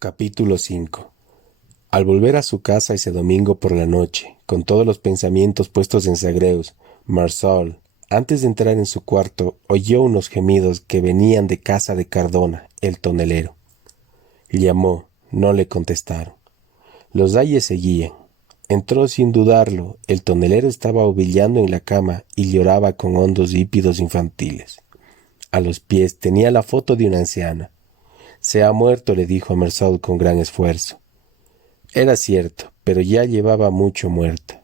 Capítulo 5. Al volver a su casa ese domingo por la noche, con todos los pensamientos puestos en Zagreus, Marsal, antes de entrar en su cuarto, oyó unos gemidos que venían de casa de Cardona, el tonelero. Llamó, no le contestaron. Los ayes seguían. Entró sin dudarlo, el tonelero estaba ovillando en la cama y lloraba con hondos hípidos infantiles. A los pies tenía la foto de una anciana. Se ha muerto, le dijo a Marsal con gran esfuerzo. Era cierto, pero ya llevaba mucho muerta.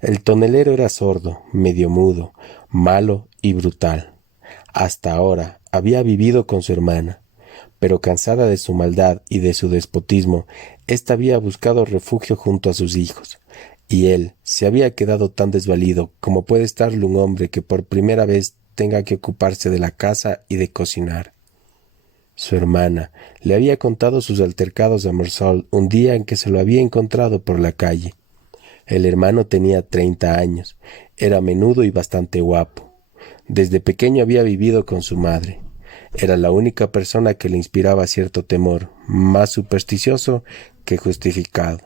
El tonelero era sordo, medio mudo, malo y brutal. Hasta ahora había vivido con su hermana, pero cansada de su maldad y de su despotismo, ésta había buscado refugio junto a sus hijos, y él se había quedado tan desvalido como puede estarlo un hombre que por primera vez tenga que ocuparse de la casa y de cocinar. Su hermana le había contado sus altercados a Marsal un día en que se lo había encontrado por la calle. El hermano tenía 30 años, era menudo y bastante guapo. Desde pequeño había vivido con su madre. Era la única persona que le inspiraba cierto temor, más supersticioso que justificado.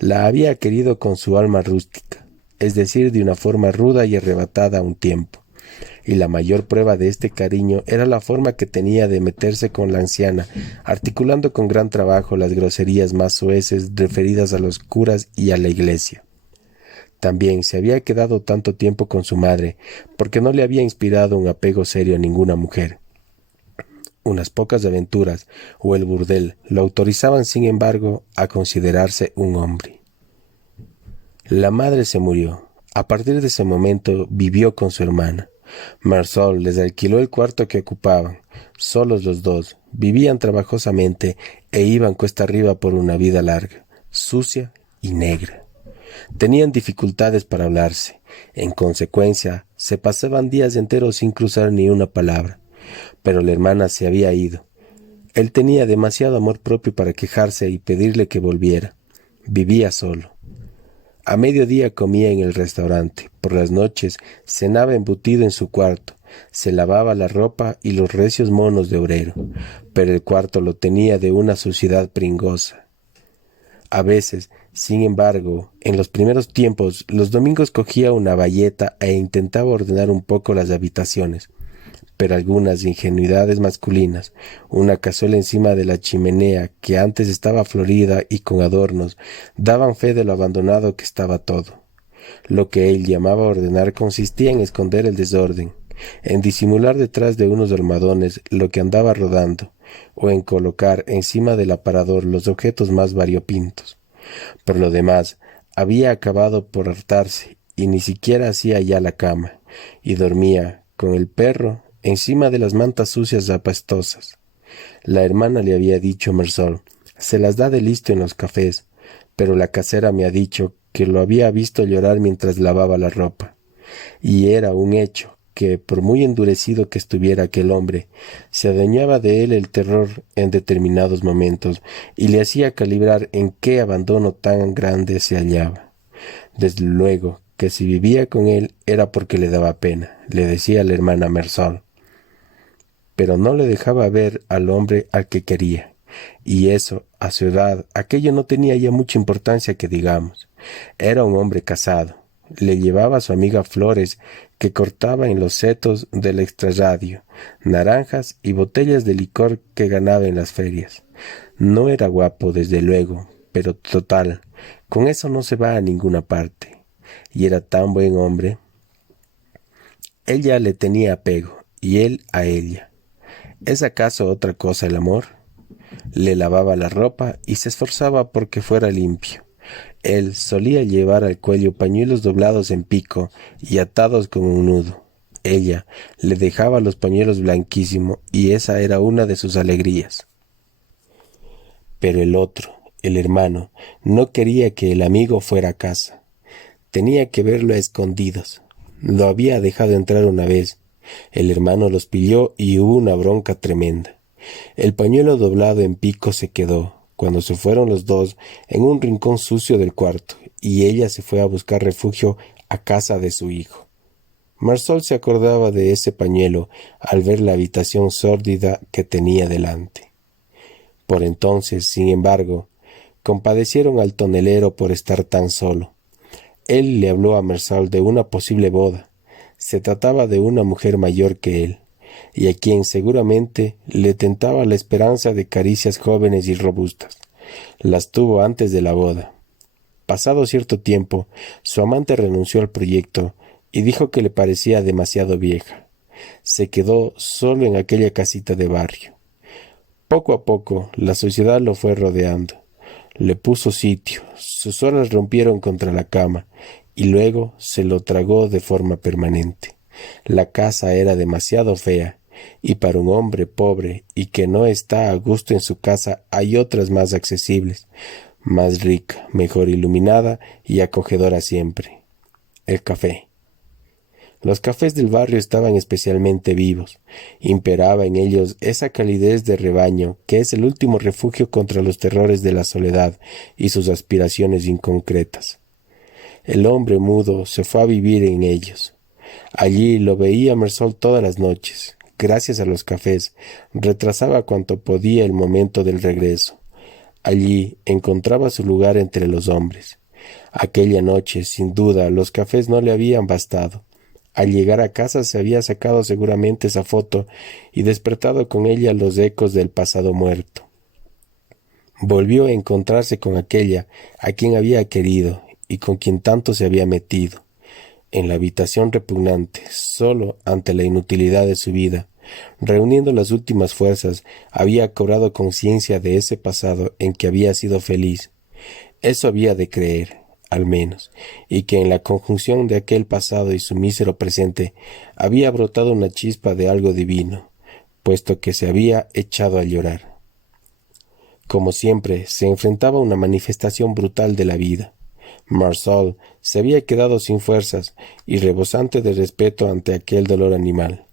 La había querido con su alma rústica, es decir, de una forma ruda y arrebatada a un tiempo. Y la mayor prueba de este cariño era la forma que tenía de meterse con la anciana, articulando con gran trabajo las groserías más soeces referidas a los curas y a la iglesia. También se había quedado tanto tiempo con su madre, porque no le había inspirado un apego serio a ninguna mujer. Unas pocas aventuras o el burdel lo autorizaban, sin embargo, a considerarse un hombre. La madre se murió. A partir de ese momento vivió con su hermana. Marsal les alquiló el cuarto que ocupaban. Solos los dos, vivían trabajosamente e iban cuesta arriba por una vida larga, sucia y negra. Tenían dificultades para hablarse. En consecuencia, se pasaban días enteros sin cruzar ni una palabra. Pero la hermana se había ido. Él tenía demasiado amor propio para quejarse y pedirle que volviera. Vivía solo. A mediodía comía en el restaurante, por las noches cenaba embutido en su cuarto, se lavaba la ropa y los recios monos de obrero, pero el cuarto lo tenía de una suciedad pringosa. A veces, sin embargo, en los primeros tiempos, los domingos cogía una bayeta e intentaba ordenar un poco las habitaciones, pero algunas ingenuidades masculinas, una cazuela encima de la chimenea que antes estaba florida y con adornos, daban fe de lo abandonado que estaba todo. Lo que él llamaba ordenar consistía en esconder el desorden, en disimular detrás de unos almohadones lo que andaba rodando, o en colocar encima del aparador los objetos más variopintos. Por lo demás, había acabado por hartarse, y ni siquiera hacía ya la cama, y dormía, con el perro, encima de las mantas sucias apestosas. La hermana le había dicho a Marsal, se las da de listo en los cafés, pero la casera me ha dicho que lo había visto llorar mientras lavaba la ropa. Y era un hecho que, por muy endurecido que estuviera aquel hombre, se adueñaba de él el terror en determinados momentos y le hacía calibrar en qué abandono tan grande se hallaba. Desde luego que si vivía con él era porque le daba pena, le decía la hermana Marsal, pero no le dejaba ver al hombre al que quería. Y eso, a su edad, aquello no tenía ya mucha importancia que digamos. Era un hombre casado. Le llevaba a su amiga flores que cortaba en los setos del extrarradio, naranjas y botellas de licor que ganaba en las ferias. No era guapo, desde luego, pero total, con eso no se va a ninguna parte. Y era tan buen hombre. Ella le tenía apego, y él a ella. ¿Es acaso otra cosa el amor? Le lavaba la ropa y se esforzaba porque fuera limpio. Él solía llevar al cuello pañuelos doblados en pico y atados con un nudo. Ella le dejaba los pañuelos blanquísimos y esa era una de sus alegrías. Pero el otro, el hermano, no quería que el amigo fuera a casa. Tenía que verlo a escondidos. Lo había dejado entrar una vez. El hermano los pilló y hubo una bronca tremenda. El pañuelo doblado en pico se quedó, cuando se fueron los dos, en un rincón sucio del cuarto, y ella se fue a buscar refugio a casa de su hijo. Marsal se acordaba de ese pañuelo al ver la habitación sórdida que tenía delante. Por entonces, sin embargo, compadecieron al tonelero por estar tan solo. Él le habló a Mersal de una posible boda. Se trataba de una mujer mayor que él, y a quien seguramente le tentaba la esperanza de caricias jóvenes y robustas. Las tuvo antes de la boda. Pasado cierto tiempo, su amante renunció al proyecto y dijo que le parecía demasiado vieja. Se quedó solo en aquella casita de barrio. Poco a poco, la sociedad lo fue rodeando. Le puso sitio, sus horas rompieron contra la cama, y luego se lo tragó de forma permanente. La casa era demasiado fea, y para un hombre pobre y que no está a gusto en su casa hay otras más accesibles, más rica, mejor iluminada y acogedora siempre. El café. Los cafés del barrio estaban especialmente vivos. Imperaba en ellos esa calidez de rebaño que es el último refugio contra los terrores de la soledad y sus aspiraciones inconcretas. El hombre mudo se fue a vivir en ellos. Allí lo veía Mersol todas las noches. Gracias a los cafés, retrasaba cuanto podía el momento del regreso. Allí encontraba su lugar entre los hombres. Aquella noche, sin duda, los cafés no le habían bastado. Al llegar a casa se había sacado seguramente esa foto y despertado con ella los ecos del pasado muerto. Volvió a encontrarse con aquella a quien había querido y con quien tanto se había metido. En la habitación repugnante, solo ante la inutilidad de su vida, reuniendo las últimas fuerzas, había cobrado conciencia de ese pasado en que había sido feliz. Eso había de creer, al menos, y que en la conjunción de aquel pasado y su mísero presente había brotado una chispa de algo divino, puesto que se había echado a llorar. Como siempre, se enfrentaba a una manifestación brutal de la vida. Mersal se había quedado sin fuerzas y rebosante de respeto ante aquel dolor animal.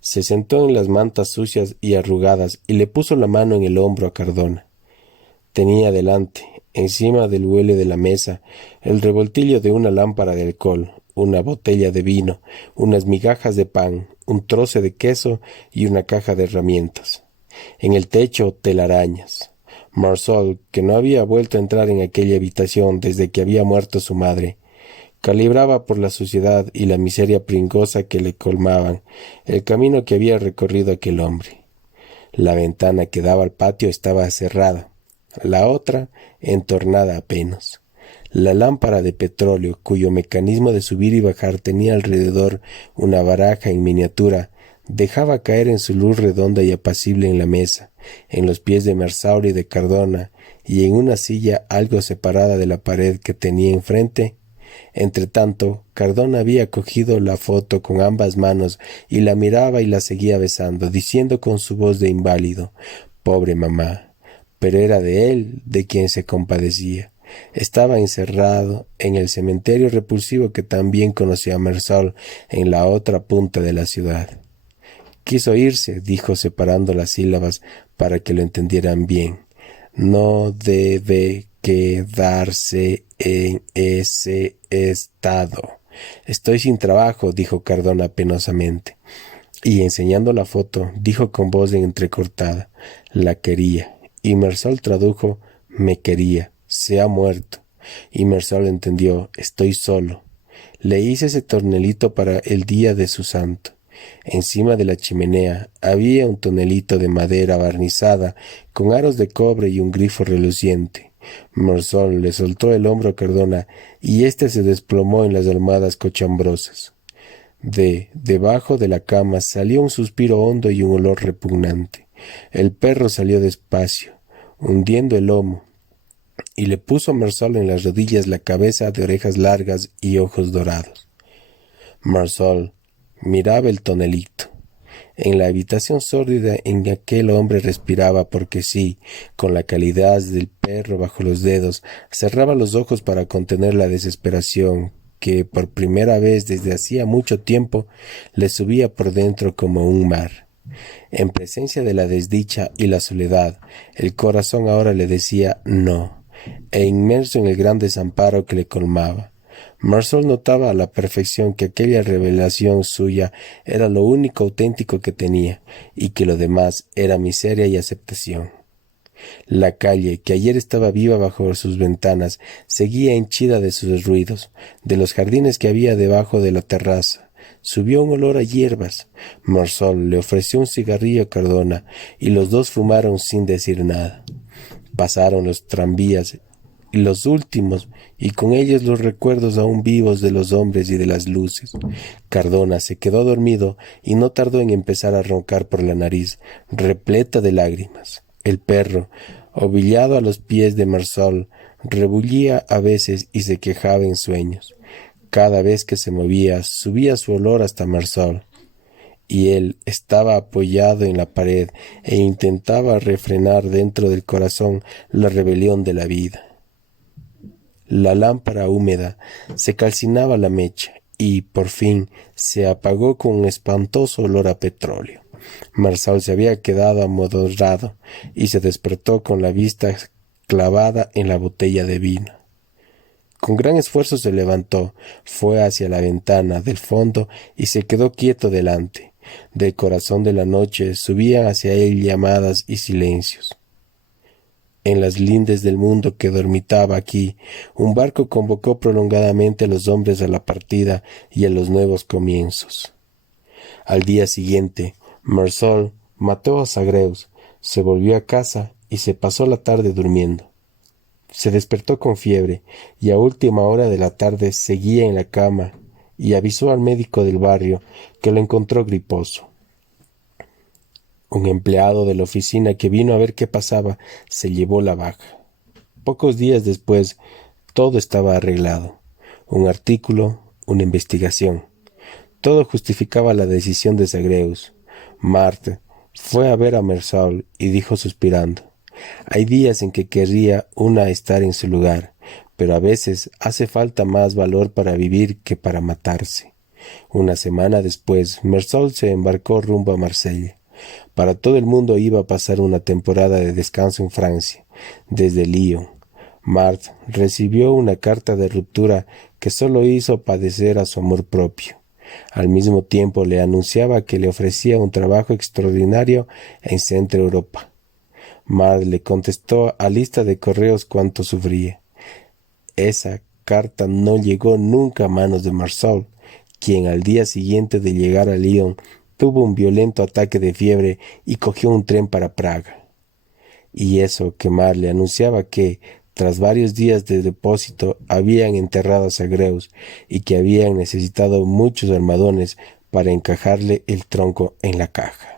Se sentó en las mantas sucias y arrugadas y le puso la mano en el hombro a Cardona. Tenía delante, encima del huele de la mesa, el revoltillo de una lámpara de alcohol, una botella de vino, unas migajas de pan, un trozo de queso y una caja de herramientas. En el techo, telarañas. Mersal, que no había vuelto a entrar en aquella habitación desde que había muerto su madre, calibraba por la suciedad y la miseria pringosa que le colmaban el camino que había recorrido aquel hombre. La ventana que daba al patio estaba cerrada, la otra entornada apenas. La lámpara de petróleo, cuyo mecanismo de subir y bajar tenía alrededor una baraja en miniatura, dejaba caer en su luz redonda y apacible en la mesa, en los pies de Mersal y de Cardona, y en una silla algo separada de la pared que tenía enfrente. Entretanto, Cardona había cogido la foto con ambas manos y la miraba y la seguía besando, diciendo con su voz de inválido: «Pobre mamá». Pero era de él de quien se compadecía. Estaba encerrado en el cementerio repulsivo que también conocía Mersal en la otra punta de la ciudad. Quiso irse, dijo separando las sílabas para que lo entendieran bien. No debe quedarse en ese estado. Estoy sin trabajo, dijo Cardona penosamente. Y enseñando la foto, dijo con voz entrecortada: la quería. Y Mersal tradujo: me quería. Se ha muerto. Y Mersal entendió: estoy solo. Le hice ese tornelito para el día de su santo. Encima de la chimenea había un tonelito de madera barnizada con aros de cobre y un grifo reluciente. Mersal le soltó el hombro a Cardona y éste se desplomó en las almohadas cochambrosas. Debajo de la cama salió un suspiro hondo y un olor repugnante. El perro salió despacio, hundiendo el lomo, y le puso a Mersal en las rodillas la cabeza de orejas largas y ojos dorados. Mersal miraba el tonelito. En la habitación sórdida en que aquel hombre respiraba porque sí, con la calidad del perro bajo los dedos, cerraba los ojos para contener la desesperación que, por primera vez desde hacía mucho tiempo, le subía por dentro como un mar. En presencia de la desdicha y la soledad, el corazón ahora le decía no, e inmerso en el gran desamparo que le colmaba, Mersal notaba a la perfección que aquella revelación suya era lo único auténtico que tenía, y que lo demás era miseria y aceptación. La calle, que ayer estaba viva bajo sus ventanas, seguía henchida de sus ruidos, de los jardines que había debajo de la terraza. Subió un olor a hierbas. Marsol le ofreció un cigarrillo a Cardona y los dos fumaron sin decir nada. Pasaron los tranvías, y los últimos, y con ellos los recuerdos aún vivos de los hombres y de las luces. Cardona se quedó dormido y no tardó en empezar a roncar por la nariz, repleta de lágrimas. El perro, ovillado a los pies de Marsol, rebullía a veces y se quejaba en sueños. Cada vez que se movía, subía su olor hasta Marsol, y él estaba apoyado en la pared e intentaba refrenar dentro del corazón la rebelión de la vida. La lámpara húmeda se calcinaba la mecha y, por fin, se apagó con un espantoso olor a petróleo. Marsol se había quedado amodorrado y se despertó con la vista clavada en la botella de vino. Con gran esfuerzo se levantó, fue hacia la ventana del fondo y se quedó quieto delante. Del corazón de la noche subían hacia él llamadas y silencios. En las lindes del mundo que dormitaba aquí, un barco convocó prolongadamente a los hombres a la partida y a los nuevos comienzos. Al día siguiente, Marsol mató a Zagreus, se volvió a casa y se pasó la tarde durmiendo. Se despertó con fiebre y a última hora de la tarde seguía en la cama y avisó al médico del barrio que lo encontró griposo. Un empleado de la oficina que vino a ver qué pasaba se llevó la baja. Pocos días después, todo estaba arreglado. Un artículo, una investigación. Todo justificaba la decisión de Zagreus. Marthe fue a ver a Marsol y dijo suspirando: «Hay días en que querría una estar en su lugar, pero a veces hace falta más valor para vivir que para matarse». Una semana después, Marsol se embarcó rumbo a Marsella. Para todo el mundo iba a pasar una temporada de descanso en Francia, desde Lyon. Marthe recibió una carta de ruptura que solo hizo padecer a su amor propio. Al mismo tiempo le anunciaba que le ofrecía un trabajo extraordinario en Centro Europa. Marthe le contestó a lista de correos cuánto sufría. Esa carta no llegó nunca a manos de Marsol, quien al día siguiente de llegar a Lyon tuvo un violento ataque de fiebre y cogió un tren para Praga. Y eso que Marthe le anunciaba que, tras varios días de depósito, habían enterrado a Zagreus y que habían necesitado muchos armadones para encajarle el tronco en la caja.